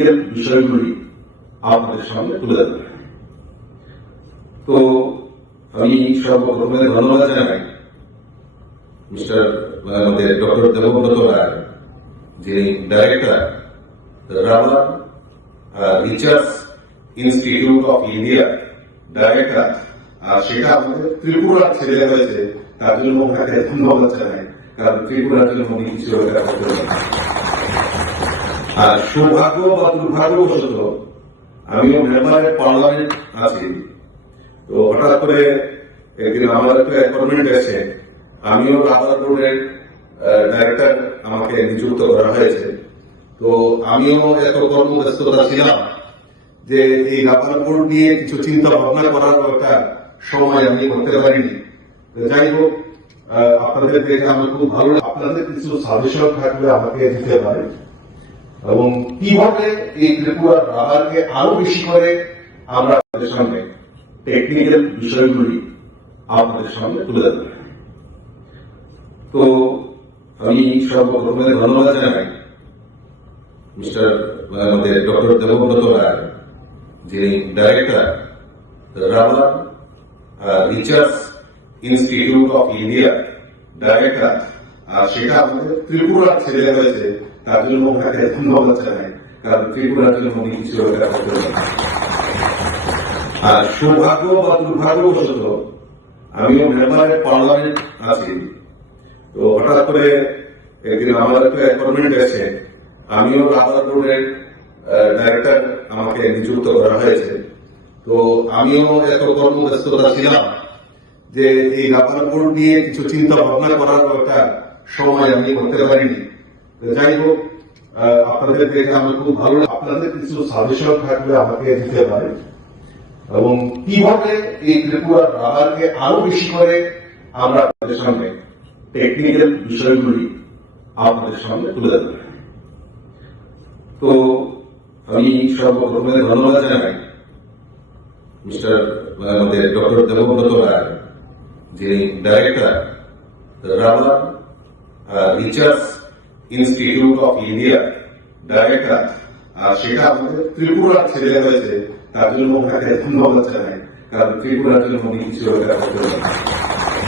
Technical বিষয়গুলি আপনাদের সামনে তুলে ধরব। তো আমি সর্বপ্রথমে ধন্যবাদ জানাই আমাদের ডক্টর দেবব্রত রায়, যিনি director rubber research institute of India director, আর সেটা আমাদের ত্রিপুরার ছেলে হয়েছে, তার জন্য ওনাকে ধন্যবাদ জানাই, কারণ ত্রিপুরার জন্য উনি কিছু করতে পারেন। আর সৌভাগ্য বা দুর্ভাগ্যবশত আমিও মেম্বারের পার্লামেন্ট আছি, তো হঠাৎ করে একদিন আমার একটা অ্যাপয়েন্টমেন্ট এসেছে, আমিও রাবার বোর্ডের ডাইরেক্টর আমাকে নিযুক্ত করা হয়েছে। তো আমিও এত কর্মব্যস্ততা ছিলাম যে এই রাবার বোর্ড নিয়ে কিছু চিন্তা ভাবনা করার একটা সময় আমি করতে পারিনি। যাই হোক, আপনাদের দেখে আমার খুব ভালো, আপনাদের কিছু সাজেশন থাকলে আমাকে দিতে পারে এবং কিভাবে এই ত্রিপুরার রাবারকে আরো বেশি করে আমরা আপনাদের সামনে টেকনিক্যাল বিষয়গুলি আপনাদের সামনে তুলে ধরব। তো আমি সর্বপ্রথমে ধন্যবাদ জানাই আমাদের ডক্টর দেবব্রত রায়, যিনি director rubber research institute of India director, আর সেটা আমাদের ত্রিপুরার ছেলে হয়েছে, তার জন্য ওনাকে ধন্যবাদ জানাই, কারণ ত্রিপুরার জন্য উনি কিছু করতে পারেন। আর সৌভাগ্য বা দুর্ভাগ্যবশত আমিও মেম্বারের পার্লামেন্ট আছি, তো হঠাৎ করে একদিন আমার একটা অ্যাপয়েন্টমেন্ট এসেছে, আমিও রাবার বোর্ডের ডাইরেক্টর আমাকে নিযুক্ত করা হয়েছে। তো আমিও এত কর্মব্যস্ততা ছিলাম যে এই রাবার বোর্ড নিয়ে কিছু চিন্তা ভাবনা করার একটা সময় আমি করতে পারিনি। যাই হোক, আপনাদের দেখে আমার খুব ভালো, আপনাদের কিছু সাজেশন থাকলে আমাকে দিতে পারে এবং কিভাবে এই ত্রিপুরার রাবারকে আরো বেশি করে আমরা আপনাদের সামনে টেকনিক্যাল বিষয়গুলি আপনাদের সামনে তুলে ধরব। তো আমি সর্বপ্রথমে ধন্যবাদ জানাই আমাদের ডক্টর দেবব্রত রায়, যিনি director rubber research institute of India director, আর সেটা আমাদের ত্রিপুরার ছেলে হয়েছে, তার জন্য ওনাকে ধন্যবাদ জানাই, কারণ ত্রিপুরার জন্য উনি কিছু করতে পারেন।